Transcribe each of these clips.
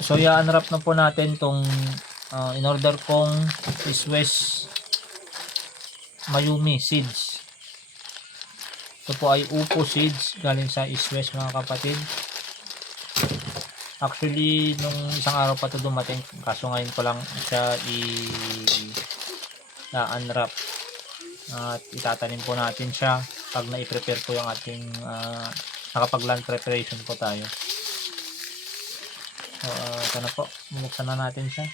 So i-unwrap na po natin tong in-order kong Swiss Mayumi seeds. Ito po ay upo seeds galing sa Swiss mga kapatid. Actually nung isang araw pa ito dumating, kaso ngayon ko lang siya i-unwrap at itatanim po natin siya pag na-prepare po yung ating nakapag-land preparation po tayo. So ito na po, bubuksan na natin siya.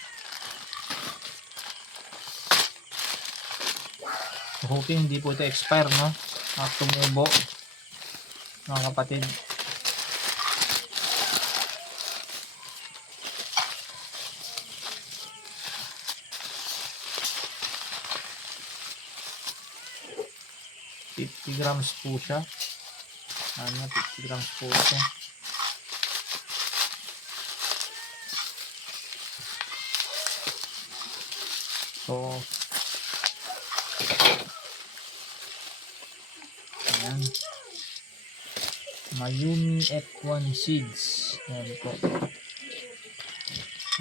Hoping hindi po ito expire, no? Tumubo mga kapatid. $50 grams po siya. 50 grams po ito. So ayan, Mayumi F1 seeds. Ayan po.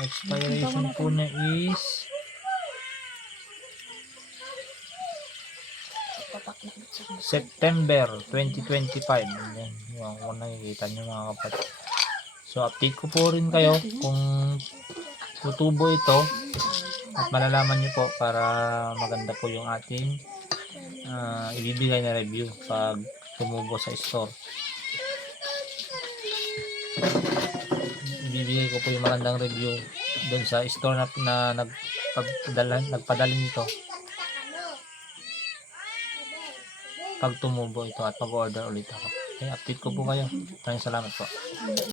Expiration po na is September 2025. Ayan, yung nakikita nyo mga kapatid. So update ko po rin kayo kung tutubo ito at malalaman nyo po para maganda po yung ating ibibigay na review pag tumubo sa store. Ibibigay ko po yung magandang review doon sa store na nagpadala nito pag tumubo ito at mag-order ulit ako. Okay, update ko po kayo. Maraming salamat po.